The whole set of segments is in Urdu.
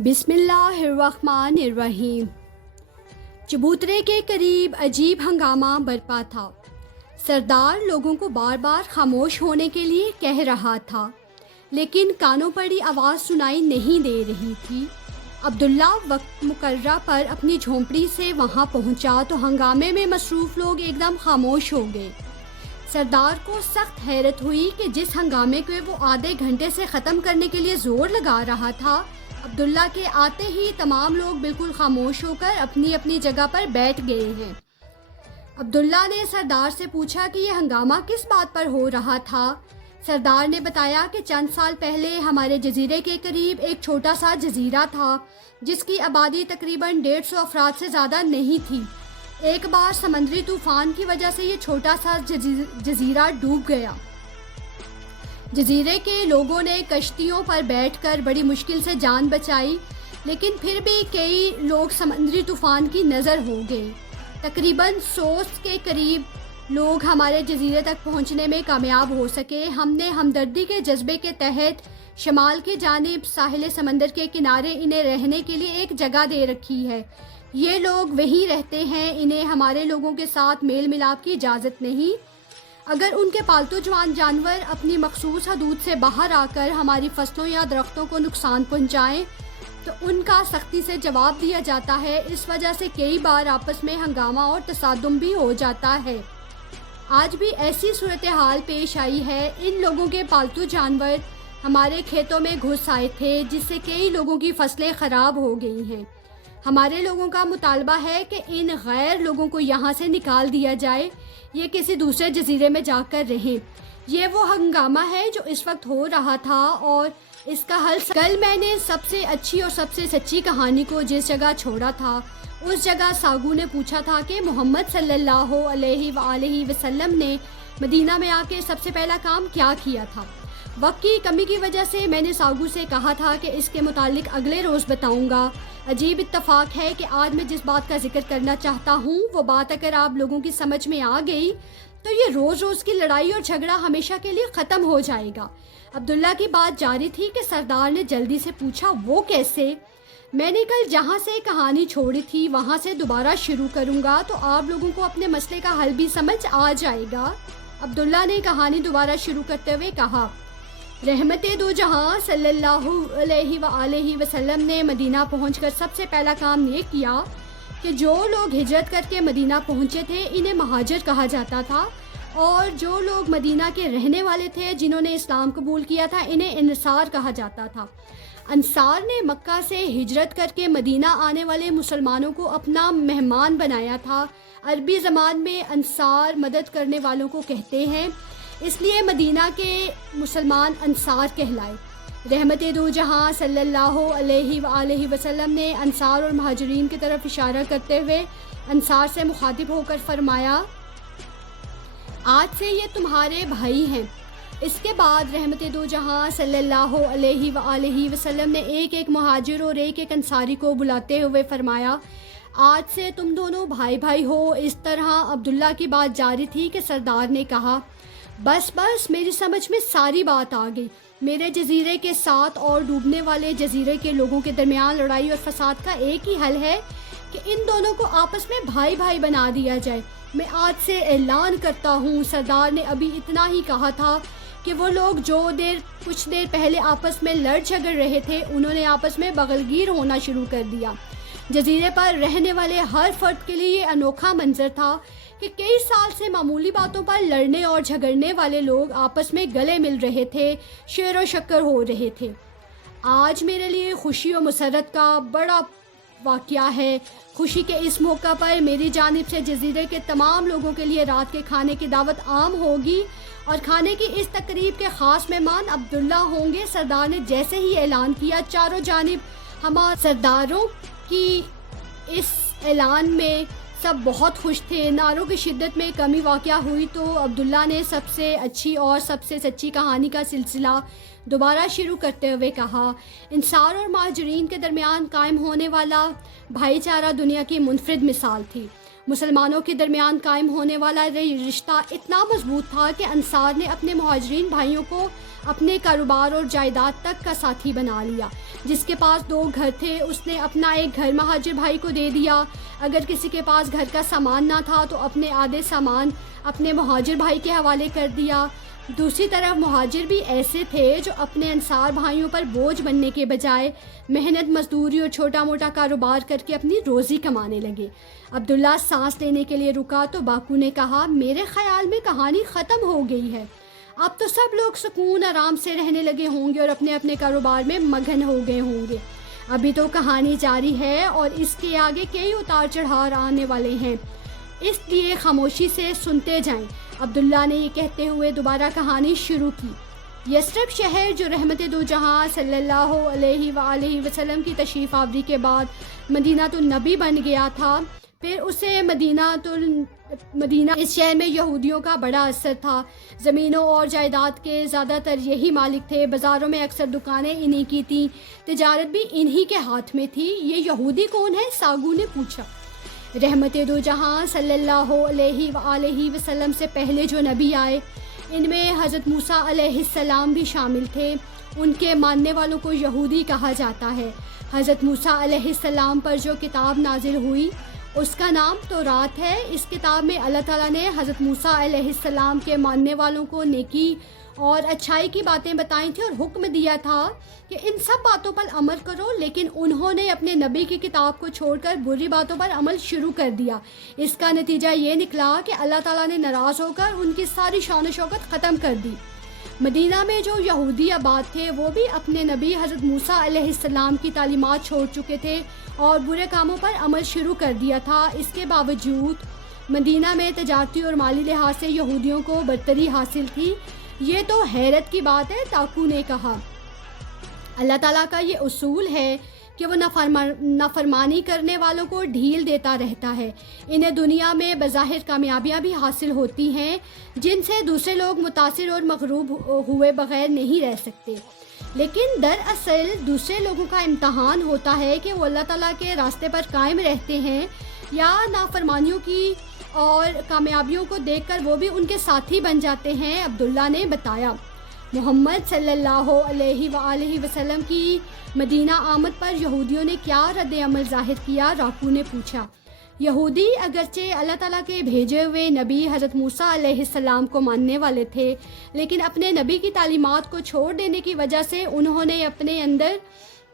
بسم اللہ الرحمن الرحیم۔ چبوترے کے قریب عجیب ہنگامہ برپا تھا۔ سردار لوگوں کو بار بار خاموش ہونے کے لیے کہہ رہا تھا، لیکن کانوں پڑی آواز سنائی نہیں دے رہی تھی۔ عبداللہ وقت مقررہ پر اپنی جھونپڑی سے وہاں پہنچا تو ہنگامے میں مصروف لوگ ایک دم خاموش ہو گئے۔ سردار کو سخت حیرت ہوئی کہ جس ہنگامے کو وہ آدھے گھنٹے سے ختم کرنے کے لیے زور لگا رہا تھا، عبداللہ کے آتے ہی تمام لوگ بالکل خاموش ہو کر اپنی اپنی جگہ پر بیٹھ گئے ہیں۔ عبداللہ نے سردار سے پوچھا کہ یہ ہنگامہ کس بات پر ہو رہا تھا۔ سردار نے بتایا کہ چند سال پہلے ہمارے جزیرے کے قریب ایک چھوٹا سا جزیرہ تھا جس کی آبادی تقریباً 150 افراد سے زیادہ نہیں تھی۔ ایک بار سمندری طوفان کی وجہ سے یہ چھوٹا سا جزیرہ ڈوب گیا۔ جزیرے کے لوگوں نے کشتیوں پر بیٹھ کر بڑی مشکل سے جان بچائی، لیکن پھر بھی کئی لوگ سمندری طوفان کی نظر ہو گئے۔ تقریباً 100 کے قریب لوگ ہمارے جزیرے تک پہنچنے میں کامیاب ہو سکے۔ ہم نے ہمدردی کے جذبے کے تحت شمال کی جانب ساحل سمندر کے کنارے انہیں رہنے کے لیے ایک جگہ دے رکھی ہے۔ یہ لوگ وہیں رہتے ہیں، انہیں ہمارے لوگوں کے ساتھ میل ملاپ کی اجازت نہیں۔ اگر ان کے پالتو جانور اپنی مخصوص حدود سے باہر آ کر ہماری فصلوں یا درختوں کو نقصان پہنچائیں تو ان کا سختی سے جواب دیا جاتا ہے۔ اس وجہ سے کئی بار آپس میں ہنگامہ اور تصادم بھی ہو جاتا ہے۔ آج بھی ایسی صورتحال پیش آئی ہے۔ ان لوگوں کے پالتو جانور ہمارے کھیتوں میں گھس آئے تھے، جس سے کئی لوگوں کی فصلیں خراب ہو گئی ہیں۔ ہمارے لوگوں کا مطالبہ ہے کہ ان غیر لوگوں کو یہاں سے نکال دیا جائے، یہ کسی دوسرے جزیرے میں جا کر رہیں۔ یہ وہ ہنگامہ ہے جو اس وقت ہو رہا تھا اور اس کا حل کل میں نے سب سے اچھی اور سب سے سچی کہانی کو جس جگہ چھوڑا تھا اس جگہ ساگو نے پوچھا تھا کہ محمد صلی اللہ علیہ وآلہ وسلم نے مدینہ میں آ کے سب سے پہلا کام کیا کیا تھا۔ وقت کی کمی کی وجہ سے میں نے ساگو سے کہا تھا کہ اس کے متعلق اگلے روز بتاؤں گا۔ عجیب اتفاق ہے کہ آج میں جس بات کا ذکر کرنا چاہتا ہوں وہ بات اگر آپ لوگوں کی سمجھ میں آ گئی تو یہ روز روز کی لڑائی اور جھگڑا ہمیشہ کے لیے ختم ہو جائے گا۔ عبداللہ کی بات جاری تھی کہ سردار نے جلدی سے پوچھا، وہ کیسے؟ میں نے کل جہاں سے کہانی چھوڑی تھی وہاں سے دوبارہ شروع کروں گا تو آپ لوگوں کو اپنے مسئلے کا حل بھی سمجھ آ جائے گا۔ عبداللہ نے کہانی دوبارہ شروع کرتے ہوئے کہا، رحمت دو جہاں صلی اللہ علیہ وآلہ وسلم نے مدینہ پہنچ کر سب سے پہلا کام یہ کیا کہ جو لوگ ہجرت کر کے مدینہ پہنچے تھے انہیں مہاجر کہا جاتا تھا، اور جو لوگ مدینہ کے رہنے والے تھے جنہوں نے اسلام قبول کیا تھا انہیں انصار کہا جاتا تھا۔ انصار نے مکہ سے ہجرت کر کے مدینہ آنے والے مسلمانوں کو اپنا مہمان بنایا تھا۔ عربی زبان میں انصار مدد کرنے والوں کو کہتے ہیں، اس لیے مدینہ کے مسلمان انصار کہلائے۔ رحمت دو جہاں صلی اللہ علیہ وآلہ وسلم نے انصار اور مہاجرین کی طرف اشارہ کرتے ہوئے انصار سے مخاطب ہو کر فرمایا، آج سے یہ تمہارے بھائی ہیں۔ اس کے بعد رحمت دو جہاں صلی اللہ علیہ وآلہ وسلم نے ایک ایک مہاجر اور ایک ایک انصاری کو بلاتے ہوئے فرمایا، آج سے تم دونوں بھائی بھائی ہو۔ اس طرح عبداللہ کی بات جاری تھی کہ سردار نے کہا، بس میری سمجھ میں ساری بات آ گئی۔ میرے جزیرے کے ساتھ اور ڈوبنے والے جزیرے کے لوگوں کے درمیان لڑائی اور فساد کا ایک ہی حل ہے کہ ان دونوں کو آپس میں بھائی بھائی بنا دیا جائے۔ میں آج سے اعلان کرتا ہوں، سردار نے ابھی اتنا ہی کہا تھا کہ وہ لوگ جو کچھ دیر پہلے آپس میں لڑ جھگڑ رہے تھے انہوں نے آپس میں بغلگیر ہونا شروع کر دیا۔ جزیرے پر رہنے والے ہر فرد کے لیے یہ انوکھا منظر تھا کہ کئی سال سے معمولی باتوں پر لڑنے اور جھگڑنے والے لوگ آپس میں گلے مل رہے تھے، شیر و شکر ہو رہے تھے۔ آج میرے لیے خوشی و مسرت کا بڑا واقعہ ہے۔ خوشی کے اس موقع پر میری جانب سے جزیرے کے تمام لوگوں کے لیے رات کے کھانے کی دعوت عام ہوگی اور کھانے کی اس تقریب کے خاص مہمان عبداللہ ہوں گے۔ سردار نے جیسے ہی اعلان کیا چاروں جانب ہمارے سرداروں کی اس اعلان میں سب بہت خوش تھے۔ نعروں کی شدت میں کمی واقع ہوئی تو عبداللہ نے سب سے اچھی اور سب سے سچی کہانی کا سلسلہ دوبارہ شروع کرتے ہوئے کہا، انصار اور مہاجرین کے درمیان قائم ہونے والا بھائی چارہ دنیا کی منفرد مثال تھی۔ مسلمانوں کے درمیان قائم ہونے والا رشتہ اتنا مضبوط تھا کہ انصار نے اپنے مہاجرین بھائیوں کو اپنے کاروبار اور جائیداد تک کا ساتھی بنا لیا۔ جس کے پاس 2 گھر تھے اس نے اپنا ایک گھر مہاجر بھائی کو دے دیا۔ اگر کسی کے پاس گھر کا سامان نہ تھا تو اپنے آدھے سامان اپنے مہاجر بھائی کے حوالے کر دیا۔ دوسری طرف مہاجر بھی ایسے تھے جو اپنے انصار بھائیوں پر بوجھ بننے کے بجائے محنت مزدوری اور چھوٹا موٹا کاروبار کر کے اپنی روزی کمانے لگے۔ عبداللہ سانس لینے کے لیے رکا تو باکو نے کہا، میرے خیال میں کہانی ختم ہو گئی ہے، اب تو سب لوگ سکون آرام سے رہنے لگے ہوں گے اور اپنے اپنے کاروبار میں مگن ہو گئے ہوں گے۔ ابھی تو کہانی جاری ہے اور اس کے آگے کئی اتار چڑھاؤ آنے والے ہیں، اس لیے خاموشی سے سنتے جائیں۔ عبداللہ نے یہ کہتے ہوئے دوبارہ کہانی شروع کی۔ یثرب شہر جو رحمت دو جہاں صلی اللہ علیہ وآلہ وسلم کی تشریف آوری کے بعد مدینہ النبی بن گیا تھا، پھر اسے مدینہ اس شہر میں یہودیوں کا بڑا اثر تھا۔ زمینوں اور جائیداد کے زیادہ تر یہی مالک تھے، بازاروں میں اکثر دکانیں انہی کی تھیں، تجارت بھی انہی کے ہاتھ میں تھی۔ یہ یہودی کون ہے؟ ساگو نے پوچھا۔ رحمت دو جہاں صلی اللہ علیہ وآلہ وسلم سے پہلے جو نبی آئے ان میں حضرت موسیٰ علیہ السلام بھی شامل تھے، ان کے ماننے والوں کو یہودی کہا جاتا ہے۔ حضرت موسیٰ علیہ السلام پر جو کتاب نازل ہوئی اس کا نام تورات ہے۔ اس کتاب میں اللہ تعالیٰ نے حضرت موسیٰ علیہ السلام کے ماننے والوں کو نیکی اور اچھائی کی باتیں بتائی تھیں اور حکم دیا تھا کہ ان سب باتوں پر عمل کرو، لیکن انہوں نے اپنے نبی کی کتاب کو چھوڑ کر بری باتوں پر عمل شروع کر دیا۔ اس کا نتیجہ یہ نکلا کہ اللہ تعالیٰ نے ناراض ہو کر ان کی ساری شان و شوکت ختم کر دی۔ مدینہ میں جو یہودی آباد تھے وہ بھی اپنے نبی حضرت موسیٰ علیہ السلام کی تعلیمات چھوڑ چکے تھے اور برے کاموں پر عمل شروع کر دیا تھا۔ اس کے باوجود مدینہ میں تجارتی اور مالی لحاظ سے یہودیوں کو برتری حاصل تھی۔ یہ تو حیرت کی بات ہے، تاکو نے کہا۔ اللہ تعالیٰ کا یہ اصول ہے کہ وہ نافرمانی کرنے والوں کو ڈھیل دیتا رہتا ہے۔ انہیں دنیا میں بظاہر کامیابیاں بھی حاصل ہوتی ہیں جن سے دوسرے لوگ متاثر اور مغروب ہوئے بغیر نہیں رہ سکتے، لیکن دراصل دوسرے لوگوں کا امتحان ہوتا ہے کہ وہ اللہ تعالیٰ کے راستے پر قائم رہتے ہیں یا نافرمانیوں کی اور کامیابیوں کو دیکھ کر وہ بھی ان کے ساتھی بن جاتے ہیں۔ عبداللہ نے بتایا، محمد صلی اللہ علیہ وآلہ وسلم کی مدینہ آمد پر یہودیوں نے کیا رد عمل ظاہر کیا؟ راکو نے پوچھا۔ یہودی اگرچہ اللہ تعالیٰ کے بھیجے ہوئے نبی حضرت موسیٰ علیہ السلام کو ماننے والے تھے، لیکن اپنے نبی کی تعلیمات کو چھوڑ دینے کی وجہ سے انہوں نے اپنے اندر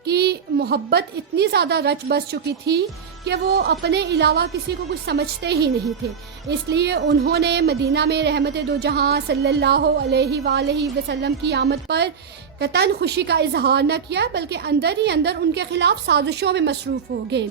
کی محبت اتنی زیادہ رچ بس چکی تھی کہ وہ اپنے علاوہ کسی کو کچھ سمجھتے ہی نہیں تھے۔ اس لیے انہوں نے مدینہ میں رحمت دو جہاں صلی اللہ علیہ وآلہ وسلم کی آمد پر قطعاً خوشی کا اظہار نہ کیا، بلکہ اندر ہی اندر ان کے خلاف سازشوں میں مصروف ہو گئے۔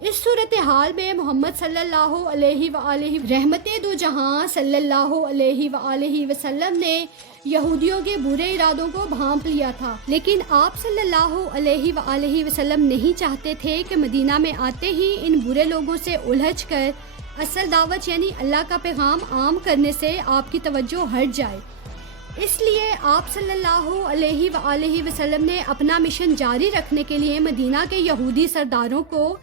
اس صورتحال میں محمد صلی اللہ علیہ وآلہ رحمت دو جہاں صلی اللہ علیہ وآلہ وسلم نے یہودیوں کے برے ارادوں کو بھانپ لیا تھا، لیکن آپ صلی اللہ علیہ وآلہ وسلم نہیں چاہتے تھے کہ مدینہ میں آتے ہی ان برے لوگوں سے الجھ کر اصل دعوت یعنی اللہ کا پیغام عام کرنے سے آپ کی توجہ ہٹ جائے۔ اس لیے آپ صلی اللہ علیہ وآلہ وسلم نے اپنا مشن جاری رکھنے کے لیے مدینہ کے یہودی سرداروں کو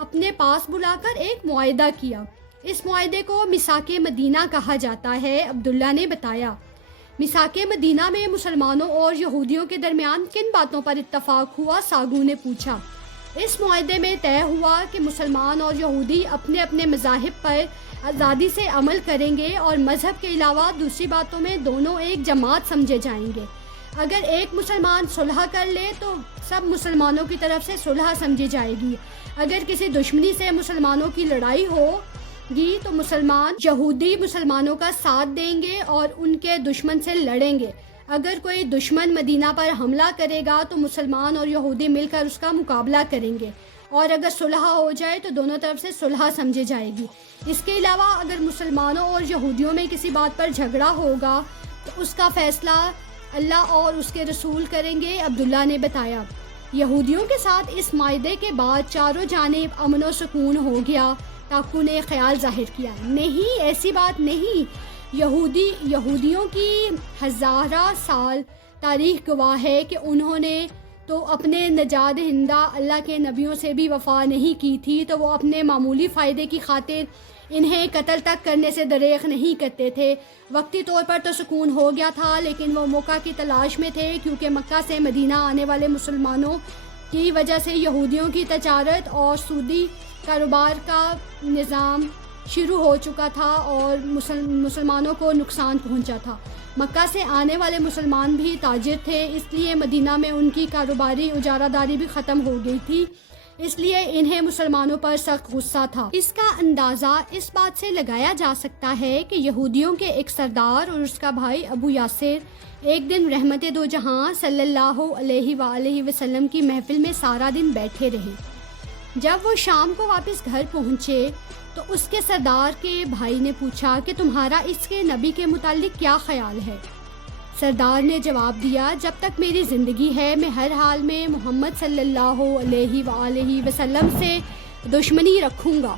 اپنے پاس بلا کر ایک معاہدہ کیا۔ اس معاہدے کو میثاق مدینہ کہا جاتا ہے۔ عبداللہ نے بتایا، میثاق مدینہ میں مسلمانوں اور یہودیوں کے درمیان کن باتوں پر اتفاق ہوا؟ ساگو نے پوچھا۔ اس معاہدے میں طے ہوا کہ مسلمان اور یہودی اپنے اپنے مذاہب پر آزادی سے عمل کریں گے اور مذہب کے علاوہ دوسری باتوں میں دونوں ایک جماعت سمجھے جائیں گے۔ اگر ایک مسلمان صلح کر لے تو سب مسلمانوں کی طرف سے صلح سمجھی جائے گی۔ اگر کسی دشمنی سے مسلمانوں کی لڑائی ہوگی تو یہودی مسلمانوں کا ساتھ دیں گے اور ان کے دشمن سے لڑیں گے۔ اگر کوئی دشمن مدینہ پر حملہ کرے گا تو مسلمان اور یہودی مل کر اس کا مقابلہ کریں گے، اور اگر صلح ہو جائے تو دونوں طرف سے صلح سمجھی جائے گی۔ اس کے علاوہ اگر مسلمانوں اور یہودیوں میں کسی بات پر جھگڑا ہوگا تو اس کا فیصلہ اللہ اور اس کے رسول کریں گے۔ عبداللہ نے بتایا، یہودیوں کے ساتھ اس معاہدے کے بعد چاروں جانب امن و سکون ہو گیا۔ تاکو نے خیال ظاہر کیا، نہیں، ایسی بات نہیں۔ یہودیوں کی ہزارہ سال تاریخ گواہ ہے کہ انہوں نے تو اپنے نجات دہندہ اللہ کے نبیوں سے بھی وفا نہیں کی تھی، تو وہ اپنے معمولی فائدے کی خاطر انہیں قتل تک کرنے سے دریغ نہیں کرتے تھے۔ وقتی طور پر تو سکون ہو گیا تھا، لیکن وہ موقع کی تلاش میں تھے، کیونکہ مکہ سے مدینہ آنے والے مسلمانوں کی وجہ سے یہودیوں کی تجارت اور سودی کاروبار کا نظام شروع ہو چکا تھا اور مسلمانوں کو نقصان پہنچا تھا۔ مکہ سے آنے والے مسلمان بھی تاجر تھے، اس لیے مدینہ میں ان کی کاروباری اجارہ داری بھی ختم ہو گئی تھی، اس لیے انہیں مسلمانوں پر سخت غصہ تھا۔ اس کا اندازہ اس بات سے لگایا جا سکتا ہے کہ یہودیوں کے ایک سردار اور اس کا بھائی ابو یاسر ایک دن رحمت دو جہاں صلی اللہ علیہ وآلہ وسلم کی محفل میں سارا دن بیٹھے رہے۔ جب وہ شام کو واپس گھر پہنچے تو اس کے سردار کے بھائی نے پوچھا کہ تمہارا اس کے نبی کے متعلق کیا خیال ہے؟ سردار نے جواب دیا، جب تک میری زندگی ہے میں ہر حال میں محمد صلی اللہ علیہ وآلہ وسلم سے دشمنی رکھوں گا۔